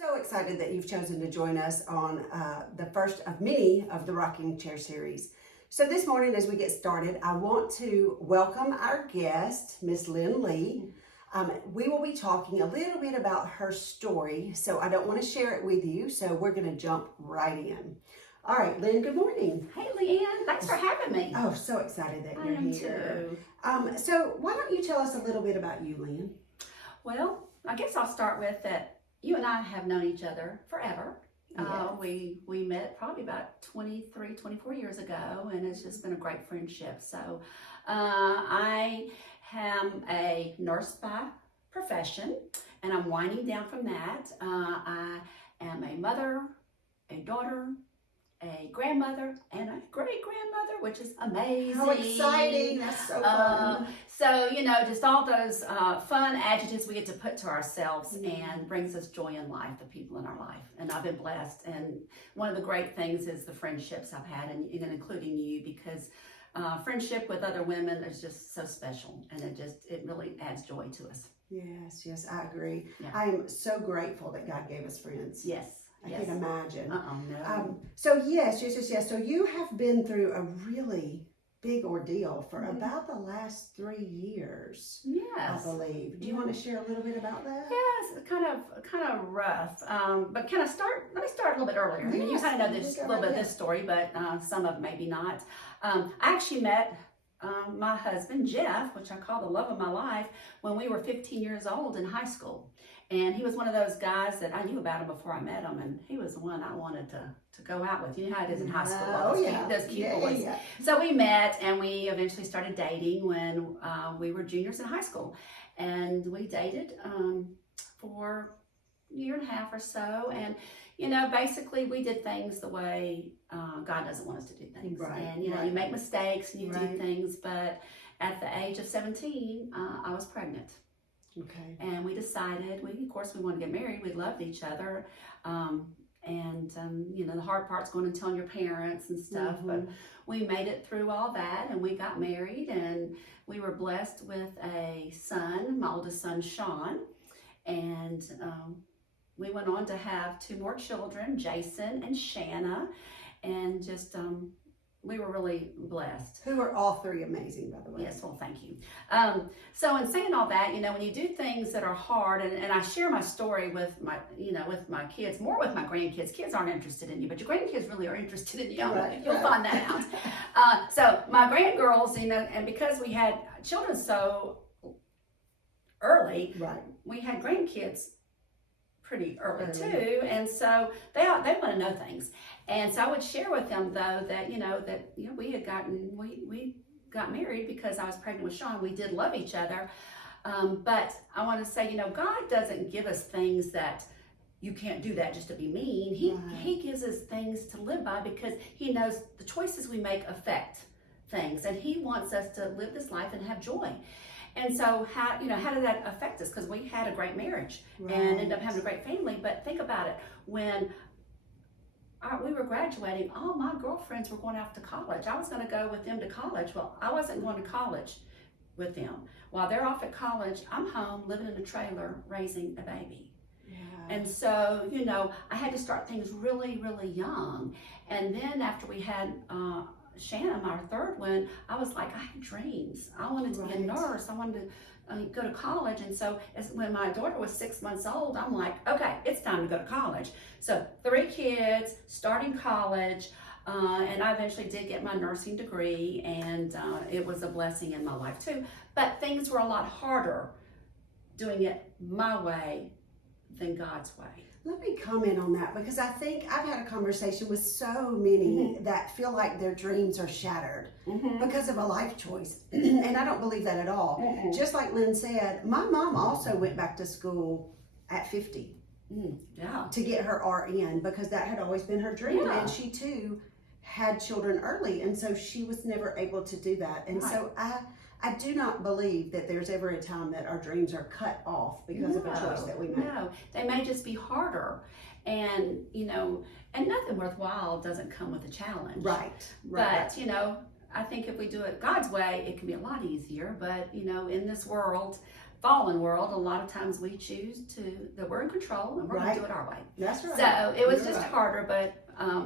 So excited that you've chosen to join us on the first of many of the Rocking Chair series. So this morning, as we get started, I want to welcome our guest, Miss Lynn Lee. We will be talking a little bit about her story, so I don't want to share it with you, so we're going to jump right in. All right, Lynn, good morning. Hey, Leanne, thanks for having me. Oh, so excited that you're here. Too. So why don't you tell us a little bit about you, Lynn? Well, I guess I'll start with that you and I have known each other forever. Yes. We met probably about 23, 24 years ago, and it's just been a great friendship. So I am a nurse by profession, and I'm winding down from that. I am a mother, a daughter, a grandmother, and a great-grandmother, which is amazing. How exciting. That's so fun. So, just all those fun adjectives we get to put to ourselves and brings us joy in life, the people in our life. And I've been blessed. And one of the great things is the friendships I've had, and including you, because friendship with other women is just so special. And it really adds joy to us. Yes, I agree. Yeah. I am so grateful that God gave us friends. Yes. I can imagine. No. So yes. So you have been through a really big ordeal for about the last 3 years. Yes. I believe. Do you want to share a little bit about that? Yes, kind of rough. But let me start a little bit earlier. I mean, you kind of know this a little bit of this story, but some of maybe not. I actually met my husband, Jeff, which I call the love of my life, when we were 15 years old in high school. And he was one of those guys that I knew about him before I met him, and he was the one I wanted to go out with. You know how it is in high school, those cute boys. Yeah. So we met, and we eventually started dating when we were juniors in high school. And we dated for a year and a half or so. And, basically we did things the way God doesn't want us to do things. Right. And, you make mistakes and you do things, but at the age of 17, I was pregnant. Okay. And we decided, of course, we wanted to get married. We loved each other. The hard part's going and telling your parents and stuff. But we made it through all that, and we got married, and we were blessed with a son, my oldest son, Sean. And we went on to have 2 more children, Jason and Shanna. And just, we were really blessed. Who are all 3 amazing, by the way. Yes, well, thank you. So in saying all that, when you do things that are hard, and I share my story with my kids, more with my grandkids. Kids aren't interested in you, but your grandkids really are interested in you. You'll find that out. So my grandgirls, and because we had children so early, we had grandkids pretty early too, and so they want to know things. And so I would share with them though that we got married because I was pregnant with Sean. We did love each other, but I want to say God doesn't give us things that you can't do that just to be mean. He gives us things to live by because He knows the choices we make affect things, and He wants us to live this life and have joy. And so how did that affect us? Because we had a great marriage and ended up having a great family. But think about it, when we were graduating, all my girlfriends were going off to college. I was going to go with them to college. Well, I wasn't going to college with them. While they're off at college, I'm home living in a trailer raising a baby. Yeah. And so, I had to start things really, really young. And then after we had Shanna, our third one, I was like, I had dreams. I wanted to be a nurse. I wanted to go to college. And so when my daughter was 6 months old, I'm like, okay, it's time to go to college. So 3 kids, starting college, and I eventually did get my nursing degree, and it was a blessing in my life too. But things were a lot harder doing it my way than God's way. Let me comment on that, because I think I've had a conversation with so many that feel like their dreams are shattered because of a life choice. And I don't believe that at all. Just like Lynn said, my mom also went back to school at 50 to get her RN because that had always been her dream. And she too had children early, and so she was never able to do that. And so I do not believe that there's ever a time that our dreams are cut off because of a choice that we make. No, they may just be harder. And, and nothing worthwhile doesn't come with a challenge. Right. But, I think if we do it God's way, it can be a lot easier. But, in this world, fallen world, a lot of times we choose that we're in control and we're going to do it our way. That's right. So it was You're just right. harder, but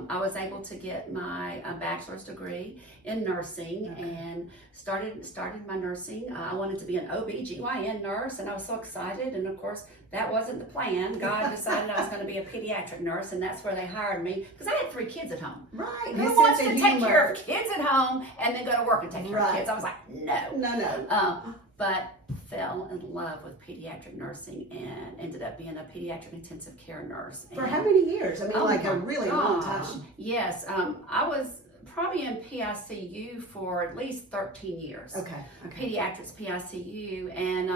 I was able to get my bachelor's degree in nursing and started my nursing. I wanted to be an OB/GYN nurse, and I was so excited. And of course, that wasn't the plan. God decided I was going to be a pediatric nurse, and that's where they hired me because I had 3 kids at home. Right. Who wants to take care of kids at home and then go to work and take care of kids? I was like, no. No. But fell in love with pediatric nursing and ended up being a pediatric intensive care nurse. For how many years? I mean, like a really long time. Yes, I was probably in PICU for at least 13 years. Okay. Pediatrics PICU, and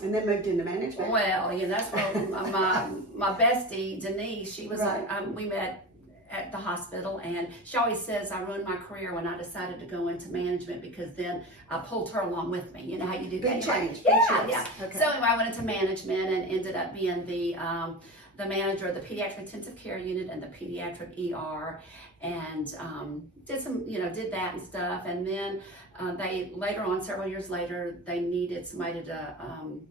then moved into management. Well, yeah, that's where my bestie Denise. She was. We met at the hospital, and she always says I ruined my career when I decided to go into management because then I pulled her along with me. You know how you do Big that? change. Yeah. Okay. So anyway, I went into management and ended up being the manager of the pediatric intensive care unit and the pediatric ER, and did that and stuff. And then they later on, several years later, they needed somebody to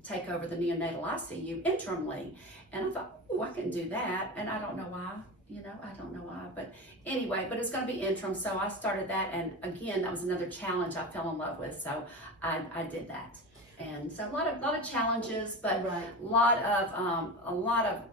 take over the neonatal ICU interimly, and I thought, oh, I can do that, and I don't know why. I don't know why, but anyway, but it's going to be interim. So I started that, and again, that was another challenge I fell in love with. So I did that, and so a lot of challenges, but a lot of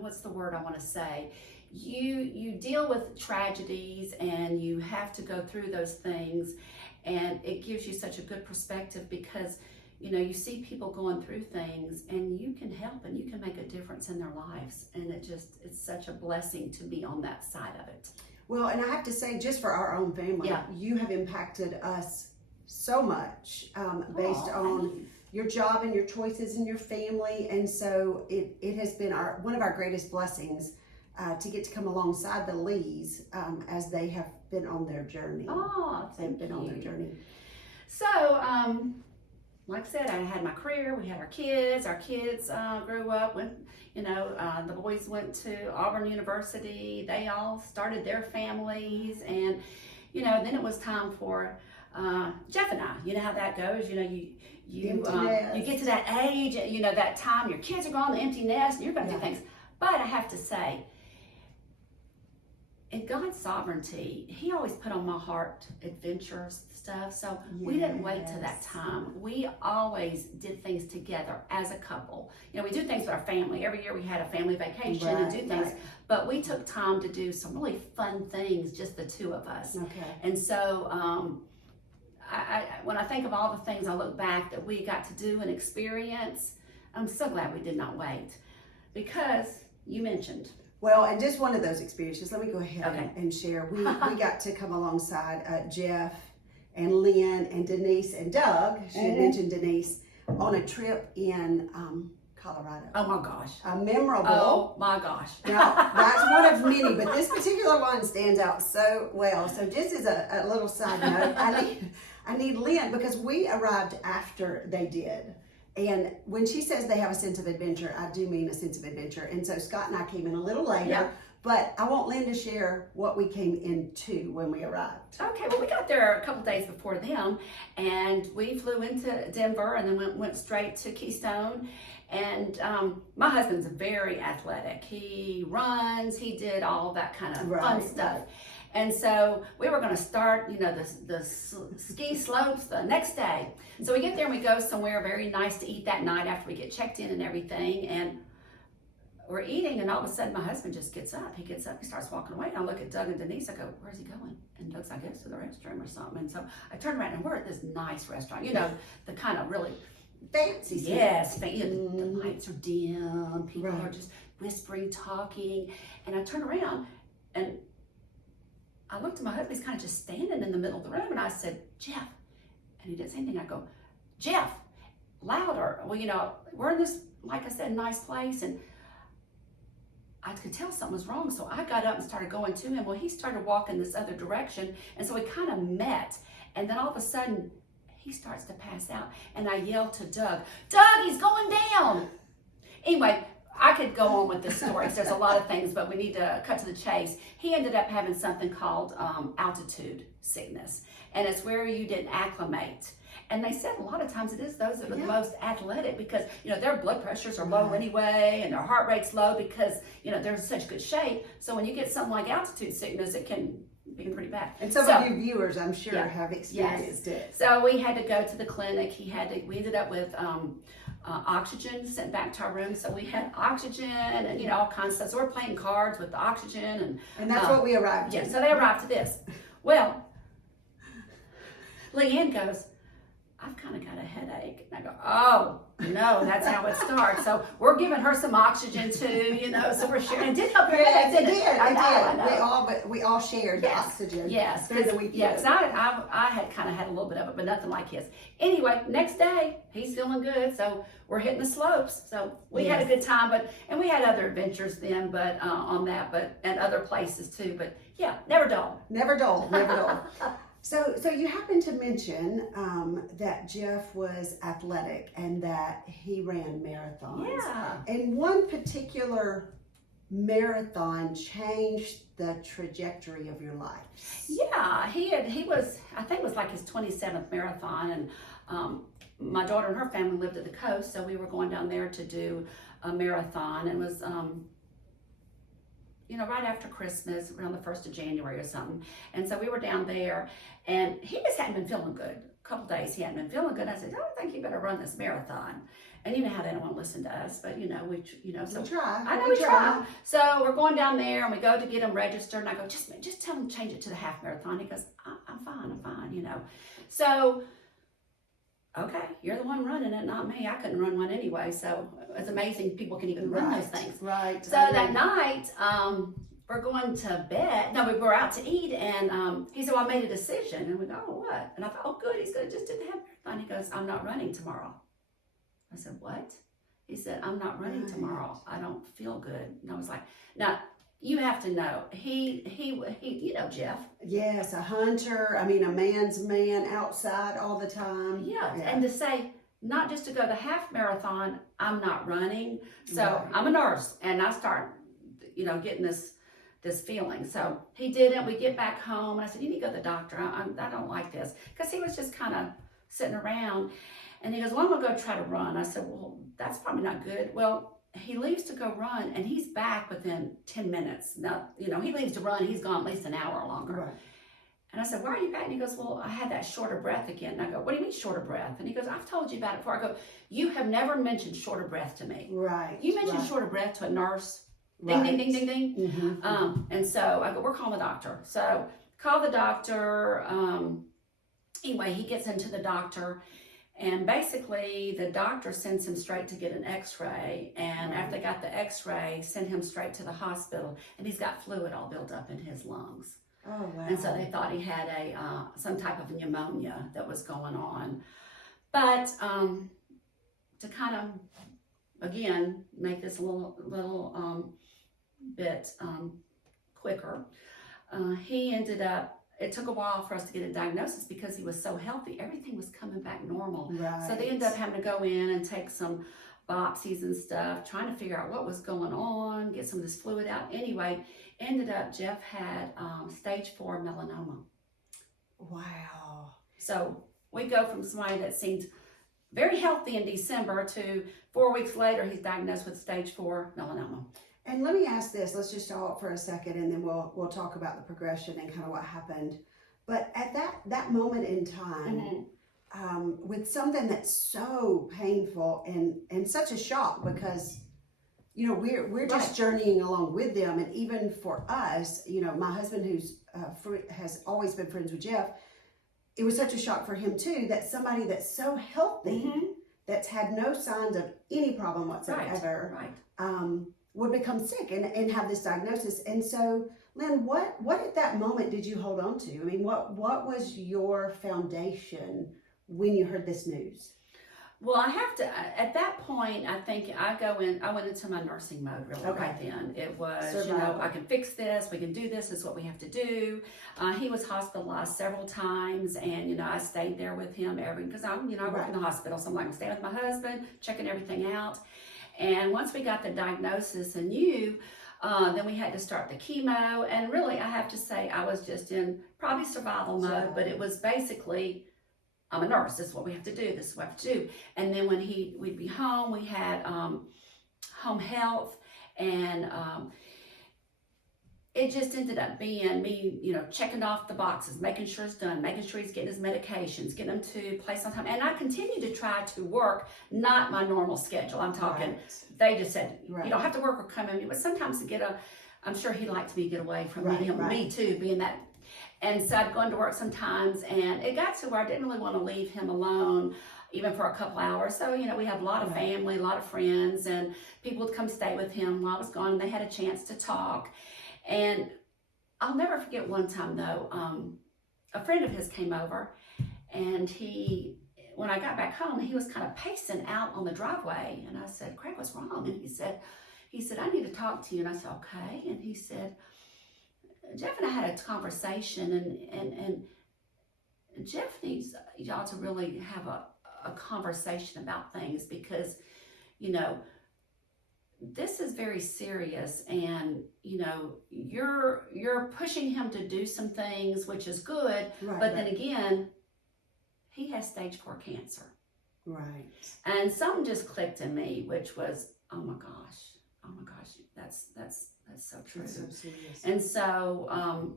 what's the word I want to say? You deal with tragedies, and you have to go through those things, and it gives you such a good perspective because you see people going through things, and you can help and you can make a difference in their lives. And it's such a blessing to be on that side of it. Well, and I have to say, just for our own family, you have impacted us so much based on your job and your choices and your family. And so it has been one of our greatest blessings to get to come alongside the Lees as they have been on their journey. They've been on their journey. So, like I said, I had my career, we had our kids grew up, the boys went to Auburn University, they all started their families, and, then it was time for Jeff and I, you know how that goes, you get to that age, that time, your kids are gone, the empty nest, and you're going to do things. But I have to say, in God's sovereignty, He always put on my heart adventures stuff. So we didn't wait till that time. We always did things together as a couple. We do things with our family. Every year we had a family vacation and do things. But we took time to do some really fun things, just the two of us. Okay. And so when I think of all the things I look back that we got to do and experience, I'm so glad we did not wait. Because you mentioned. Well, and just one of those experiences, let me go ahead and share. We got to come alongside Jeff and Lynn and Denise and Doug, she had mentioned Denise, on a trip in Colorado. Oh my gosh. A memorable. Oh my gosh. Now, that's one of many, but this particular one stands out so well. So just as a little side note, I need Lynn, because we arrived after they did. And when she says they have a sense of adventure, I do mean a sense of adventure. And so Scott and I came in a little later, but I want Lynn to share what we came into when we arrived. Okay, well, we got there a couple days before them, and we flew into Denver and then went straight to Keystone. And my husband's very athletic. He runs, he did all that kind of fun stuff. And so we were going to start, the ski slopes the next day. So we get there and we go somewhere very nice to eat that night after we get checked in and everything. And we're eating, and all of a sudden my husband just gets up. He gets up, he starts walking away. And I look at Doug and Denise. I go, where's he going? And Doug's, I guess, to the restroom or something. And so I turn around, and we're at this nice restaurant, the kind of really fancy. Yes, the lights are dim. People are just whispering, talking. And I turn around, and I looked at my husband. He's kind of just standing in the middle of the room, and I said, Jeff. And he didn't say anything. I go, Jeff, louder. Well, we're in this, like I said, nice place, and I could tell something was wrong. So I got up and started going to him. Well, he started walking this other direction, and so we kind of met. And then all of a sudden, he starts to pass out, and I yelled to Doug, he's going down. Anyway, I could go on with this story. There's a lot of things, but we need to cut to the chase. He ended up having something called altitude sickness, and it's where you didn't acclimate. And they said a lot of times it is those that are the Yeah. most athletic because, their blood pressures are low Right. anyway and their heart rate's low because, they're in such good shape. So when you get something like altitude sickness, it can be pretty bad. And some of you viewers, I'm sure, Yeah. have experienced it. So we had to go to the clinic. We ended up with oxygen sent back to our room. So we had oxygen and, all kinds of stuff. So we're playing cards with the oxygen. And that's what we arrived Yeah, at. so they arrived to this. Well, Leanne goes, I've kind of got a headache. And I go, oh, no, that's how it starts. So we're giving her some oxygen too, so we're sharing. It did help your headache, It didn't did. it? I know. We all shared the oxygen. Yes, through the weekend. because I had kind of had a little bit of it, but nothing like his. Anyway, next day, he's feeling good, so we're hitting the slopes. So we had a good time, and we had other adventures then, but on that, and other places too. But yeah, never dull. Never dull, never dull. So you happened to mention that Jeff was athletic and that he ran marathons. Yeah. And one particular marathon changed the trajectory of your life. Yeah, he was, I think it was like his 27th marathon, and my daughter and her family lived at the coast, so we were going down there to do a marathon, and it was right after Christmas, around the 1st of January or something. And so we were down there, and he just hadn't been feeling good. A couple days he hadn't been feeling good. I said, I think you better run this marathon. And you know how they don't want to listen to us, but so We try. I know we try. So we're going down there, and we go to get him registered, and I go, just tell him to change it to the half marathon. He goes, I'm fine. So, okay, you're the one running it, not me. I couldn't run one anyway. So it's amazing people can even run those things. Right. So that night, we're going to bed. No, we were out to eat, and he said, well, I made a decision. And we go, oh, what? And I thought, oh, good. He's going to just do the half marathon. He goes, I'm not running tomorrow. I said, what? He said, I'm not running tomorrow. I don't feel good. And I was like, now, you have to know, he Jeff. Yes, a hunter. I mean, a man's man outside all the time. Yeah. And to say, not just to go the half marathon, I'm not running. So Right. I'm a nurse, and I start, getting this feeling. So he didn't. We get back home, and I said, you need to go to the doctor. I don't like this. Because he was just kind of sitting around. And he goes, well, I'm going to go try to run. I said, well, that's probably not good. Well, he leaves to go run, and he's back within 10 minutes. Now, he leaves to run. He's gone at least an hour or longer. Right. And I said, why are you back? And he goes, well, I had that shorter breath again. And I go, what do you mean shorter breath? And he goes, I've told you about it before. I go, you have never mentioned shorter breath to me. Right. You mentioned right. shorter breath to a nurse. Ding, ding, ding, ding, ding. Mm-hmm. And so I go, we're calling the doctor. So call the doctor. Anyway, he gets into the doctor. And basically, the doctor sends him straight to get an x-ray. And after they got the x-ray, sent him straight to the hospital. And he's got fluid all built up in his lungs. Oh, wow. And so they thought he had some type of pneumonia that was going on. But to kind of, again, make this a little bit quicker, he ended up, it took a while for us to get a diagnosis because he was so healthy. Everything was coming back normal. Right. So they ended up having to go in and take some biopsies and stuff, trying to figure out what was going on, get some of this fluid out. Anyway, ended up Jeff had stage 4 melanoma. Wow. So we go from somebody that seemed very healthy in December to 4 weeks later, he's diagnosed with stage 4 melanoma. And let me ask this, let's just stop for a second, and then we'll talk about the progression and kind of what happened. But at that moment in time, with something that's so painful and such a shock, because we're just journeying along with them, and even for us, my husband who's has always been friends with Jeff, it was such a shock for him too, that somebody that's so healthy, that's had no signs of any problem whatsoever, would become sick and have this diagnosis. And so, Lynn, what at that moment did you hold on to? I mean, what was your foundation when you heard this news? Well, I have to, at that point, I think I went into my nursing mode really right then. It was, I can fix this, we can do this is what we have to do. He was hospitalized several times, and, I stayed there with him because I work in the hospital, so I'm like, I'm staying with my husband, checking everything out. And once we got the diagnosis and then we had to start the chemo. And really, I have to say, I was just in probably survival mode, but it was basically I'm a nurse. This is what we have to do. This is what we have to do. And then when we'd be home, we had home health, and it just ended up being me, checking off the boxes, making sure it's done, making sure he's getting his medications, getting him to place on time. And I continue to try to work, not my normal schedule. I'm talking, they just said, you don't have to work or come in, but sometimes to I'm sure he liked me to get away from me too, being that. And so I'd go into work sometimes, and it got to where I didn't really want to leave him alone, even for a couple hours. So, we had a lot of family, a lot of friends, and people would come stay with him while I was gone, and they had a chance to talk. And I'll never forget one time though, a friend of his came over, and when I got back home, he was kind of pacing out on the driveway, and I said, Craig, what's wrong? And he said, I need to talk to you. And I said, okay. And he said, Jeff and I had a conversation, and Jeff needs y'all to really have a conversation about things, because, this is very serious, and you're pushing him to do some things, which is good, but then again, he has stage 4 cancer. Right. And something just clicked in me, which was, oh my gosh, that's so true. That's so serious. And so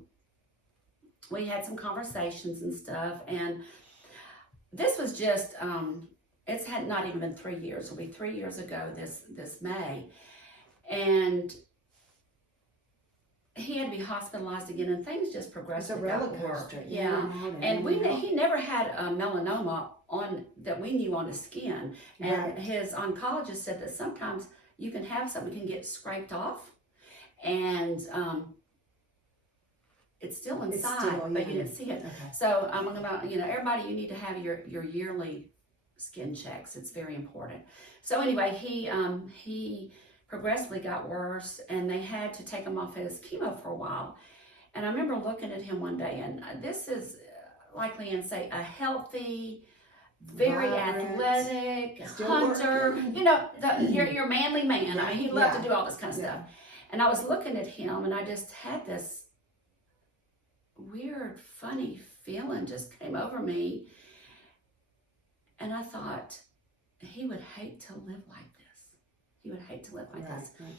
we had some conversations and stuff, and this was just it's had not even been 3 years. It'll be 3 years ago this May. And he had to be hospitalized again, and things just progressively got worse. Yeah. And he never had a melanoma that we knew on his skin. And his oncologist said that sometimes you can have something can get scraped off, and it's still inside, but you didn't see it. Okay. So I'm gonna, everybody, you need to have your yearly skin checks. It's very important. So anyway, he progressively got worse, and they had to take him off his chemo for a while. And I remember looking at him one day, and this is like Leanne say, a healthy, very athletic hunter. Your manly man. I mean, he loved to do all this kind of stuff. And I was looking at him, and I just had this weird, funny feeling just came over me. And I thought, he would hate to live like this. He would hate to live like this. Right.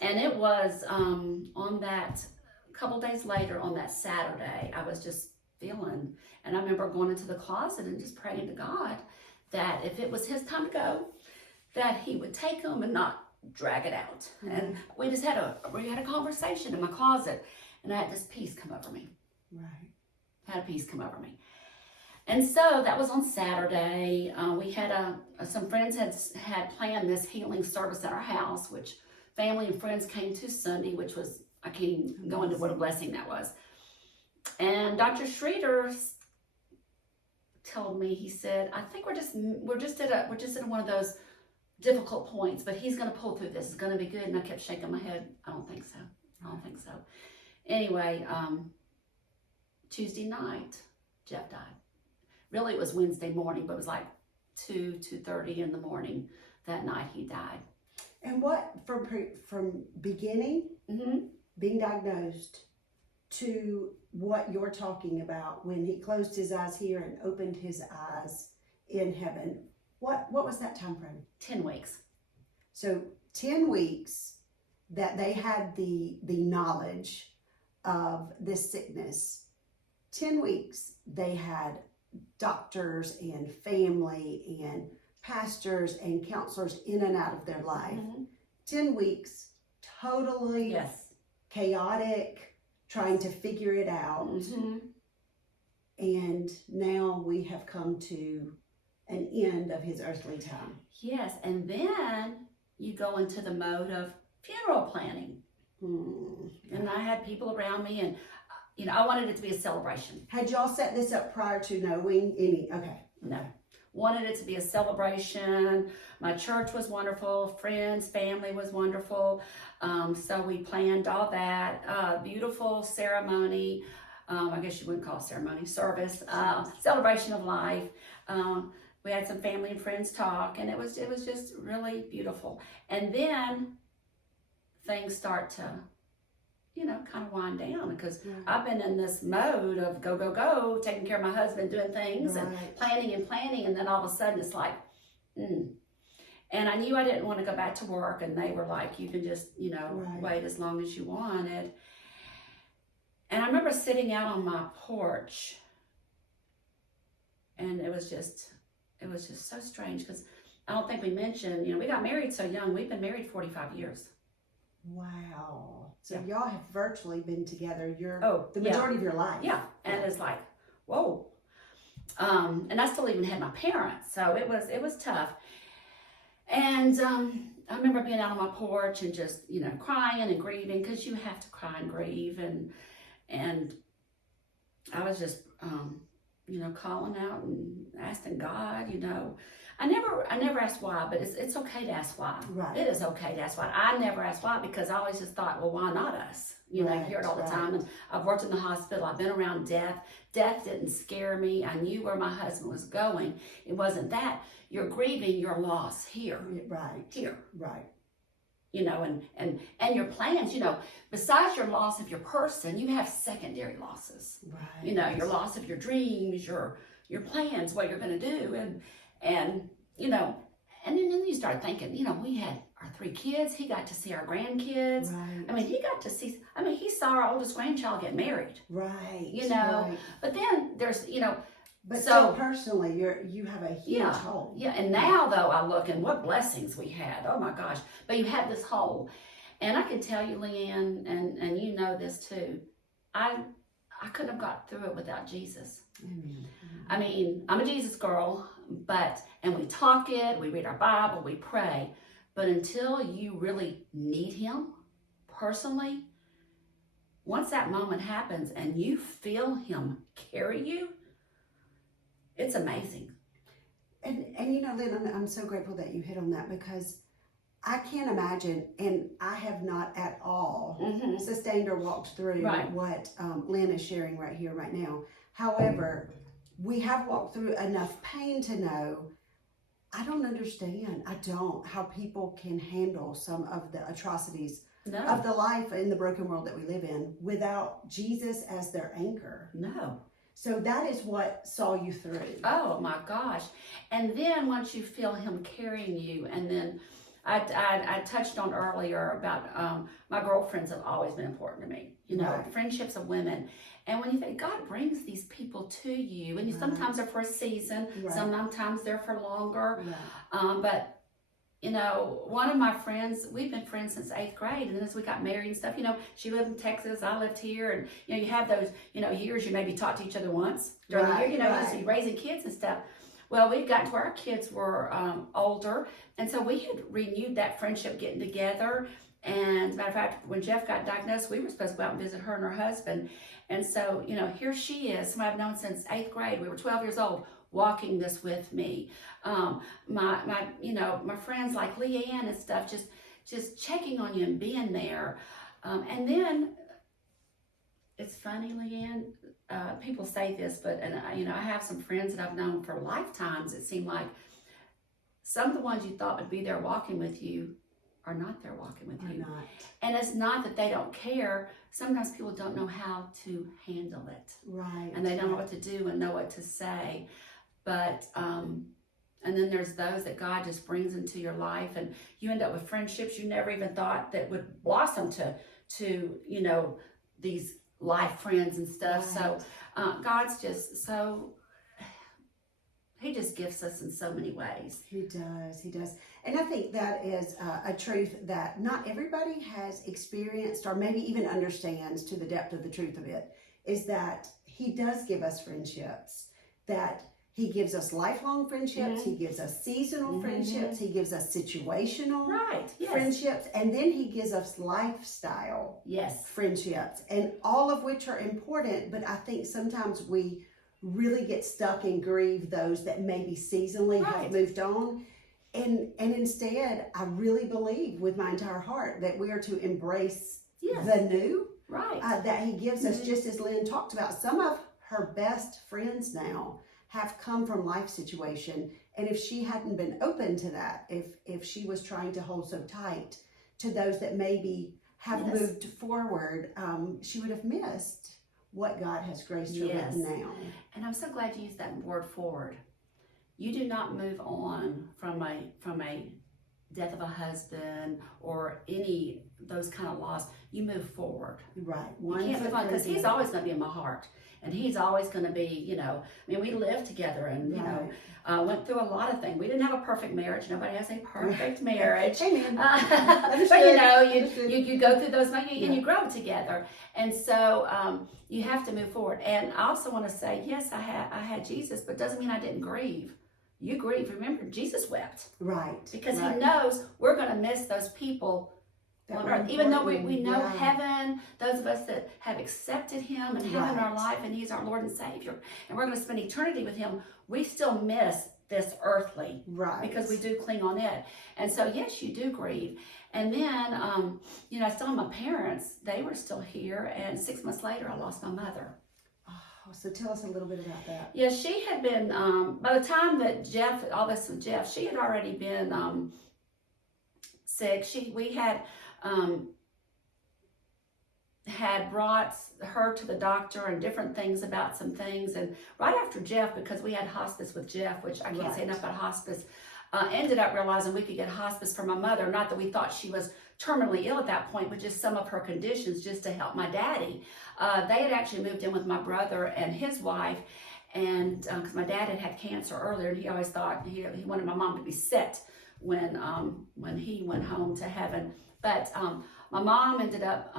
And it was on that, a couple days later, on that Saturday, I was just feeling, and I remember going into the closet and just praying to God that if it was his time to go, that he would take him and not drag it out. Mm-hmm. And we had a conversation in my closet, and I had this peace come over me. Right. Had a peace come over me. And so that was on Saturday. We had some friends had planned this healing service at our house, which family and friends came to Sunday, which was, I can't even go into what a blessing that was. And Dr. Schrader told me, he said, I think we're just at one of those difficult points, but he's going to pull through this. It's going to be good. And I kept shaking my head. I don't think so. Anyway, Tuesday night, Jeff died. Really, it was Wednesday morning, but it was like 2:30 in the morning that night he died. And what, from beginning, being diagnosed, to what you're talking about when he closed his eyes here and opened his eyes in heaven, what was that time frame? 10 weeks. So 10 weeks that they had the knowledge of this sickness. 10 weeks they had doctors and family and pastors and counselors in and out of their life. 10 weeks, totally chaotic, trying to figure it out. And now we have come to an end of his earthly time. Yes, and then you go into the mode of funeral planning. And I had people around me, and I wanted it to be a celebration. Had y'all set this up prior to knowing any? Okay. No. Wanted it to be a celebration. My church was wonderful. Friends, family was wonderful. So we planned all that. Beautiful ceremony. I guess you wouldn't call it ceremony. Service. Celebration of life. We had some family and friends talk, and it was just really beautiful. And then things start to kind of wind down, because I've been in this mode of go, go, go, taking care of my husband, doing things and planning, and then all of a sudden it's like, And I knew I didn't want to go back to work, and they were like, you can just, wait as long as you wanted. And I remember sitting out on my porch, and it was just so strange, because I don't think we mentioned, we got married so young. We've been married 45 years. Wow. So y'all have virtually been together the majority of your life. Yeah. And it's like, whoa. And I still even had my parents. So it was tough. And I remember being out on my porch and just, crying and grieving, because you have to cry and grieve. And I was just, calling out and asking God, I never asked why, but it's okay to ask why. Right. It is okay to ask why. I never asked why, because I always just thought, well, why not us? You hear it all the time. And I've worked in the hospital. I've been around death. Death didn't scare me. I knew where my husband was going. It wasn't that. You're grieving your loss here. Right. Here. Right. And your plans, besides your loss of your person, you have secondary losses. Right. Your loss of your dreams, your plans, what you're going to do. And then you start thinking, we had our 3 kids. He got to see our grandkids. Right. He saw our oldest grandchild get married. Right. Right. But then there's, But so personally, you have a huge hole. Yeah, and now though I look, and what blessings we had. Oh my gosh. But you have this hole. And I can tell you, Leanne, and you know this too, I couldn't have got through it without Jesus. Amen. I'm a Jesus girl, and we talk it, we read our Bible, we pray, but until you really need him personally, once that moment happens and you feel him carry you, it's amazing. And Lynn, I'm so grateful that you hit on that, because I can't imagine, and I have not at all sustained or walked through what Lynn is sharing right here, right now. However, we have walked through enough pain to know, I don't understand. I don't, how people can handle some of the atrocities of the life in the broken world that we live in without Jesus as their anchor. No. So that is what saw you through. Oh my gosh. And then once you feel him carrying you, and then I touched on earlier about my girlfriends have always been important to me, friendships of women. And when you think, God brings these people to you, and sometimes they're for a season, sometimes they're for longer. But one of my friends, we've been friends since 8th grade, and as we got married and stuff, she lived in Texas, I lived here, and you have those, years you maybe talked to each other once during the year, just raising kids and stuff. Well, we'd gotten to where our kids were older, and so we had renewed that friendship, getting together. And as a matter of fact, when Jeff got diagnosed, we were supposed to go out and visit her and her husband. And so, here she is, somebody I've known since 8th grade. We were 12 years old, walking this with me. My friends like Leanne and stuff, just checking on you and being there. And then it's funny, Leanne, people say this, but I have some friends that I've known for lifetimes. It seemed like some of the ones you thought would be there walking with you are not there walking with you. Not. And it's not that they don't care. Sometimes people don't know how to handle it. Right. And they don't know what to do and know what to say. But, and then there's those that God just brings into your life, and you end up with friendships you never even thought that would blossom to these life friends and stuff. Right. So God's just so, he just gifts us in so many ways. He does. And I think that is a truth that not everybody has experienced or maybe even understands to the depth of the truth of it, is that he does give us friendships, that he gives us lifelong friendships, he gives us seasonal friendships, he gives us situational friendships, and then he gives us lifestyle friendships, and all of which are important. But I think sometimes we really get stuck and grieve those that maybe seasonally have moved on. And instead, I really believe with my entire heart that we are to embrace the new that he gives us, just as Lynn talked about. Some of her best friends now have come from life situation, and if she hadn't been open to that, if she was trying to hold so tight to those that maybe have moved forward, she would have missed what God has graced her with now. And I'm so glad you used that word forward. You do not move on from a death of a husband or any those kind of loss. You move forward. Right. You can't move on because he's always going to be in my heart. And he's always going to be, you know, I mean, we lived together and, you know, went through a lot of things. We didn't have a perfect marriage. Nobody has a perfect marriage. Amen. But, you know, you go through those and you grow together. And so you have to move forward. And I also want to say, yes, I had Jesus, but doesn't mean I didn't grieve. You grieve. Remember, Jesus wept. Right. Because he knows we're going to miss those people on earth. Even though we know heaven, those of us that have accepted him and heaven in our life, and he's our Lord and Savior, and we're going to spend eternity with him, we still miss this earthly. Right. Because we do cling on it. And so, yes, you do grieve. And then, you know, I still have my parents. They were still here. And 6 months later, I lost my mother. So tell us a little bit about that. Yeah, she had been, by the time that all this with Jeff, she had already been sick. We had brought her to the doctor and different things about some things. And right after Jeff, because we had hospice with Jeff, which I can't say enough about hospice, ended up realizing we could get hospice for my mother. Not that we thought she was terminally ill at that point, but just some of her conditions just to help my daddy. They had actually moved in with my brother and his wife, and because my dad had cancer earlier, and he always thought he wanted my mom to be set when he went home to heaven. But my mom ended up,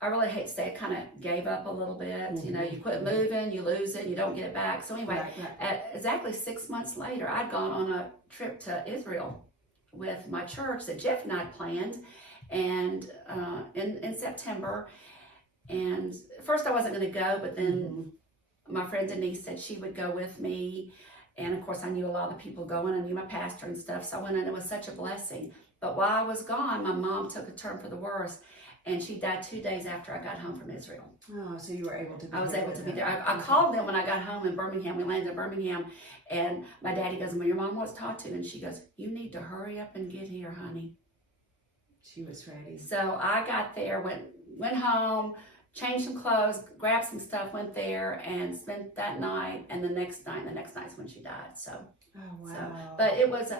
I really hate to say it, kind of gave up a little bit. You know, you quit moving, you lose it, you don't get it back. So anyway, at exactly 6 months later, I'd gone on a trip to Israel with my church that Jeff and I had planned, and in September. And at first I wasn't going to go, but then my friend Denise said she would go with me. And of course I knew a lot of the people going. I knew my pastor and stuff. So I went, and it was such a blessing. But while I was gone, my mom took a turn for the worse, and she died 2 days after I got home from Israel. Oh, so you were able to be I was able to be there. I called them when I got home in Birmingham. We landed in Birmingham, and my daddy goes, well, your mom wants to talk to you. And she goes, you need to hurry up and get here, honey. She was ready. So I got there, went home, changed some clothes, grabbed some stuff, went there, and spent that night. And the next night's when she died. So, oh wow! So, but it was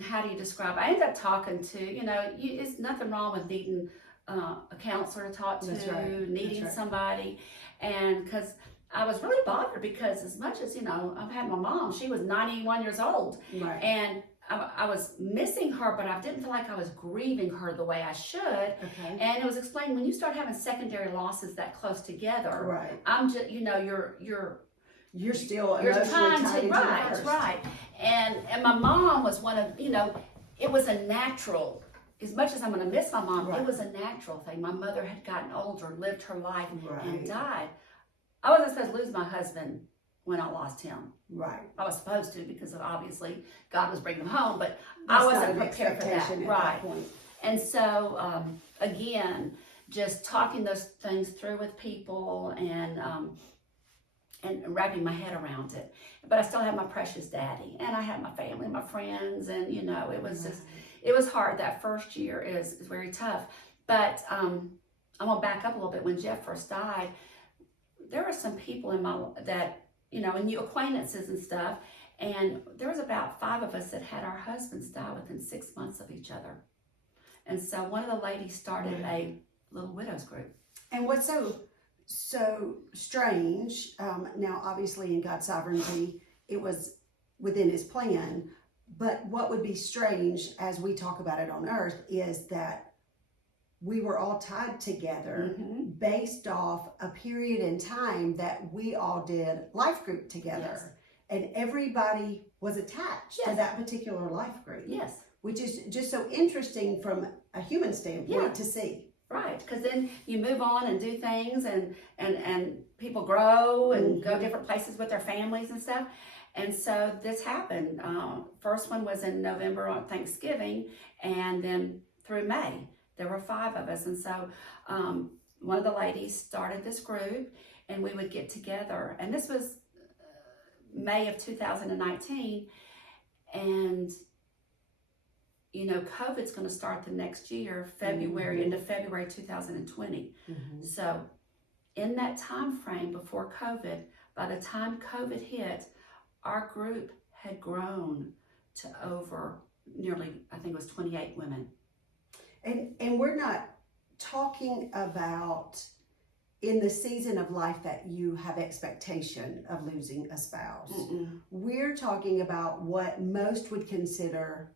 how do you describe it? I ended up talking to, you know, it's nothing wrong with needing a counselor to talk to, needing somebody, and because I was really bothered because as much as, you know, I've had my mom, she was 91 years old, and I was missing her, but I didn't feel like I was grieving her the way I should. And it was explained, when you start having secondary losses that close together, I'm just, you know, you're still trying to, right. And my mom was one of, you know, it was a natural, as much as I'm going to miss my mom, it was a natural thing. My mother had gotten older, lived her life, and died. I wasn't supposed to lose my husband when I lost him. I was supposed to, because of, obviously God was bringing him home, but I wasn't prepared for that. That point. And so, again, just talking those things through with people and wrapping my head around it. But I still had my precious daddy, and I had my family, my friends, and, you know, it was just, it was hard. That first year is very tough. But I'm gonna back up a little bit. When Jeff first died, there were some people in my, that, you know, and new acquaintances and stuff, and there was about 5 of us that had our husbands die within 6 months of each other. And so one of the ladies started a little widows group. And what's so strange, now obviously in God's sovereignty, it was within his plan, but what would be strange as we talk about it on earth is that we were all tied together based off a period in time that we all did life group together. And everybody was attached to that particular life group. Which is just so interesting from a human standpoint to see. Right, because then you move on and do things, and people grow and go different places with their families and stuff. And so this happened. First one was in November on Thanksgiving, and then through May, there were 5 of us. And so one of the ladies started this group, and we would get together. And this was May of 2019, and COVID's going to start the next year, February, into February 2020. So in that time frame before COVID, by the time COVID hit, our group had grown to over nearly, I think it was 28 women. And we're not talking about in the season of life that you have expectation of losing a spouse. We're talking about what most would consider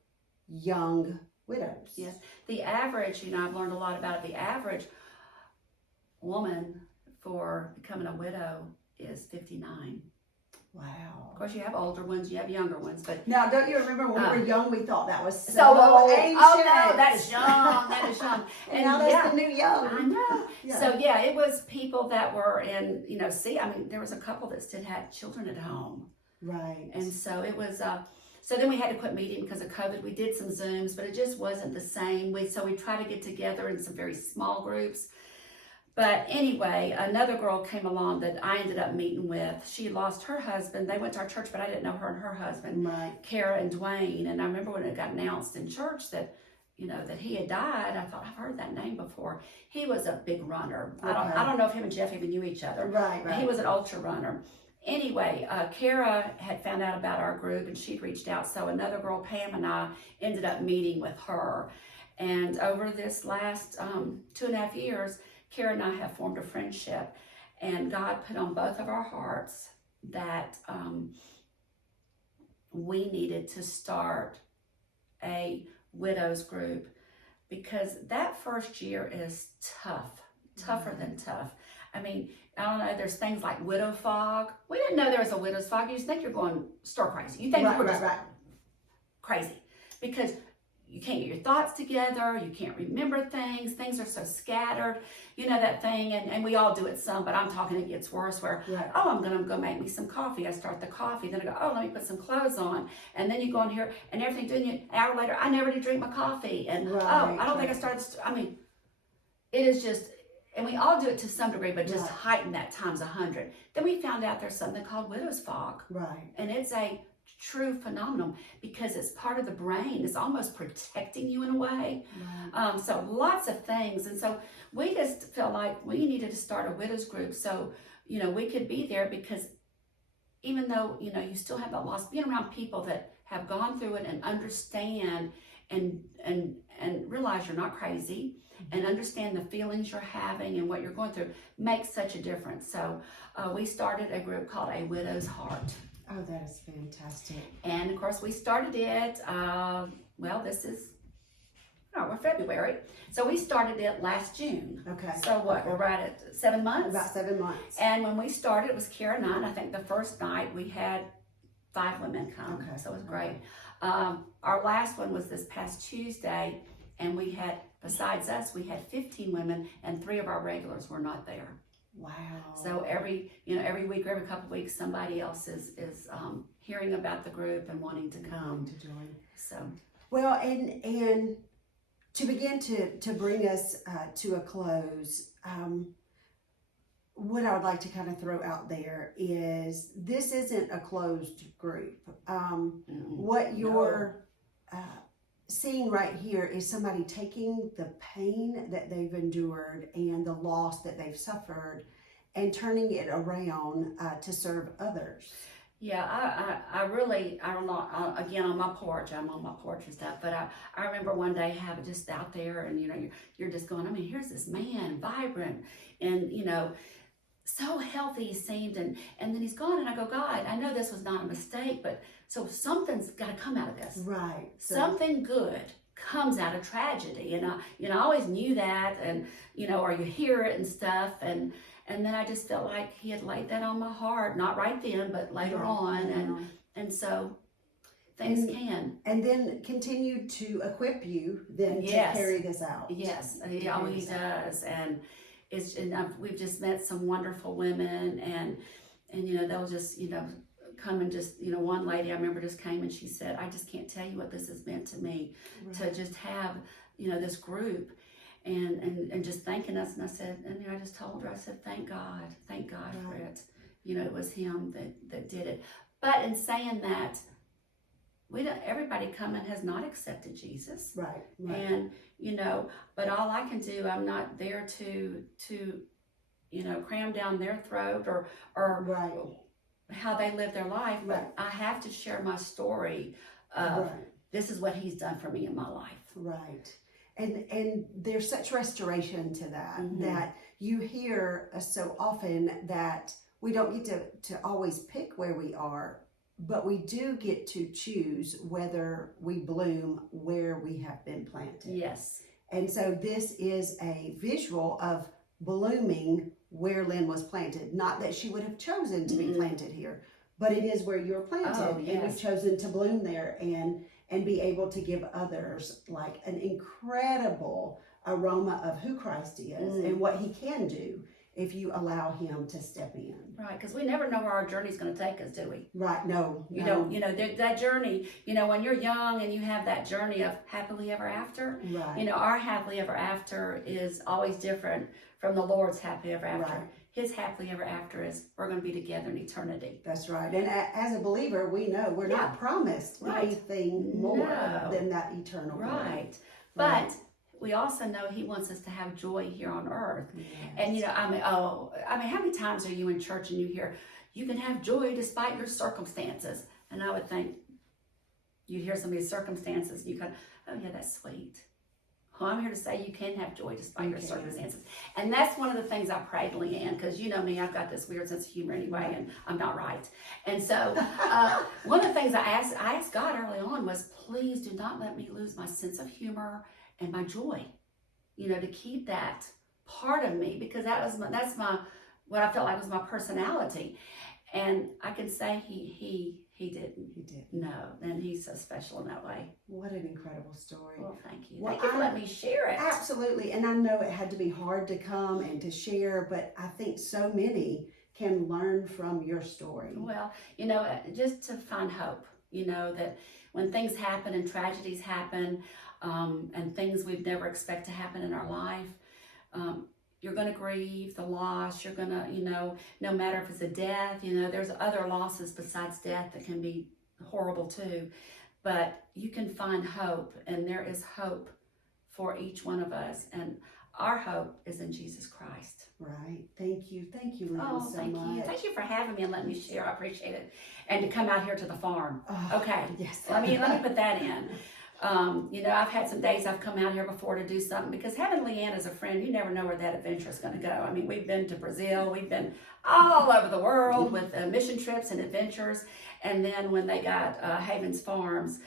young widows. Yes. The average, I've learned a lot about it. The average woman for becoming a widow is 59. Wow. Of course, you have older ones, you have younger ones, but now, don't you remember when we were young, we thought that was so ancient. Oh no, that's young. That is young. And now that's the new young. I know. Yeah. So it was people that were in, there was a couple that still had children at home. Right. And so it was. So then we had to quit meeting because of COVID. We did some Zooms, but it just wasn't the same. So we tried to get together in some very small groups. But anyway, another girl came along that I ended up meeting with. She lost her husband. They went to our church, but I didn't know her and her husband, right. Kara and Dwayne. And I remember when it got announced in church that, that he had died, I thought, I've heard that name before. He was a big runner. Okay. I don't know if him and Jeff even knew each other. Right. He was an ultra runner. Anyway, Kara had found out about our group and she'd reached out. So another girl, Pam, and I ended up meeting with her. And over this last 2.5 years, Kara and I have formed a friendship, and God put on both of our hearts that we needed to start a widows group, because that first year is tougher than tough. I mean, I don't know, there's things like widow fog. We didn't know there was a widow's fog. You just think you're going stir crazy. You think you were just crazy because you can't get your thoughts together, you can't remember things are so scattered, that thing, and we all do it some, but I'm talking it gets worse where, I'm gonna go make me some coffee. I start the coffee, then I go, let me put some clothes on, and then you go in here and everything doing it, an hour later, I never did drink my coffee, and I don't think I started, it is just, and we all do it to some degree, but just heighten that times 100. Then we found out there's something called widow's fog. Right. And it's a true phenomenon because it's part of the brain. It's almost protecting you in a way. Right. So lots of things. And so we just felt like we needed to start a widows group so, we could be there, because even though, you still have that loss, being around people that have gone through it and understand and realize you're not crazy, and understand the feelings you're having and what you're going through makes such a difference. So we started a group called A Widow's Heart. Oh, that is fantastic. And of course we started it, we're February. So we started it last June. Okay. So what, we're right at 7 months? About 7 months. And when we started, it was Kara and I, and I think the first night we had 5 women come. Okay. So it was great. Our last one was this past Tuesday, and we had, besides us, we had 15 women, and 3 of our regulars were not there. Wow. So every week or every couple of weeks, somebody else is hearing about the group and wanting to come to join. So well, and to begin to bring us to a close, what I would like to kind of throw out there is this isn't a closed group. What you're seeing right here is somebody taking the pain that they've endured and the loss that they've suffered and turning it around to serve others. Yeah, I really, I don't know, again, on my porch, I'm on my porch and stuff, but I remember one day having just out there and, you're just going, here's this man, vibrant, and, so healthy he seemed, and then he's gone, and I go, God, I know this was not a mistake, but so something's got to come out of this. Right. So, something good comes out of tragedy, and I always knew that, and, or you hear it and stuff, and then I just felt like he had laid that on my heart, not right then, but later on, and so things can. And then continue to equip you then to carry this out. Yes, he always does, and we've just met some wonderful women, and they'll just come and just one lady I remember just came and she said, I just can't tell you what this has meant to me, to just have this group and just thanking us. And I said, and I just told her, I said, thank God for it. It was him that did it. But in saying that, everybody coming has not accepted Jesus. Right. And, but all I can do, I'm not there to cram down their throat or right. how they live their life, but I have to share my story of this is what he's done for me in my life. Right. And there's such restoration to that, that you hear so often that we don't get to always pick where we are, but we do get to choose whether we bloom where we have been planted. Yes. And so this is a visual of blooming where Lynn was planted. Not that she would have chosen to be planted here, but it is where you're planted. Oh, yes. And you've chosen to bloom there and be able to give others like an incredible aroma of who Christ is and what he can do if you allow him to step in. Right, because we never know where our journey's going to take us, do we? Right, no. You don't, that journey, when you're young and you have that journey of happily ever after, right. Our happily ever after is always different from the Lord's happily ever after. Right. His happily ever after is we're going to be together in eternity. That's right. And as a believer, we know we're not promised anything more than that eternal glory. Right. But we also know he wants us to have joy here on earth. Yes. And how many times are you in church and you hear you can have joy despite your circumstances? And I would think you hear some of these circumstances and you go, oh yeah, that's sweet. Well, I'm here to say you can have joy despite your circumstances. And that's one of the things I pray to Leanne, because you know me, I've got this weird sense of humor anyway, and I'm not right. And so one of the things I asked God early on was, please do not let me lose my sense of humor and my joy, to keep that part of me, because that's what I felt like was my personality. And I can say he didn't. He did. No, and he's so special in that way. What an incredible story. Well, thank you. Well, Thank you for letting me share it. Absolutely. And I know it had to be hard to come and to share, but I think so many can learn from your story. Well, just to find hope, that when things happen and tragedies happen, and things we'd never expect to happen in our life, you're going to grieve the loss. You're going to, no matter if it's a death, there's other losses besides death that can be horrible too. But you can find hope, and there is hope for each one of us. And our hope is in Jesus Christ. Right. Thank you. Thank you, Lynn, thank much. you. Thank you for having me and letting me share. I appreciate it. And to come out here to the farm. Okay. Yes. Let me put that in. I've had some days I've come out here before to do something, because having Leanne as a friend, you never know where that adventure is going to go. I mean, we've been to Brazil, we've been all over the world with mission trips and adventures. And then when they got Havens Farms,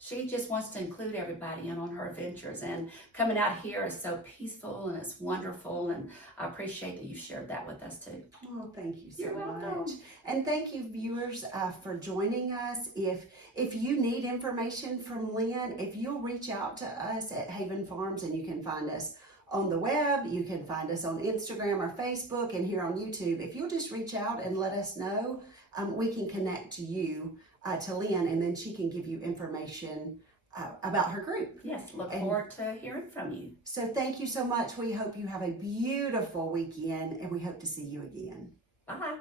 she just wants to include everybody in on her adventures. And coming out here is so peaceful and it's wonderful. And I appreciate that you shared that with us too. Oh, thank you so You're welcome. much. And thank you, viewers, for joining us. If you need information from Lynn, if you'll reach out to us at Haven Farms, and you can find us on the web, you can find us on Instagram or Facebook, and here on YouTube. If you'll just reach out and let us know, we can connect you to Lynn, and then she can give you information about her group. Yes, look forward to hearing from you. So thank you so much. We hope you have a beautiful weekend, and we hope to see you again. Bye.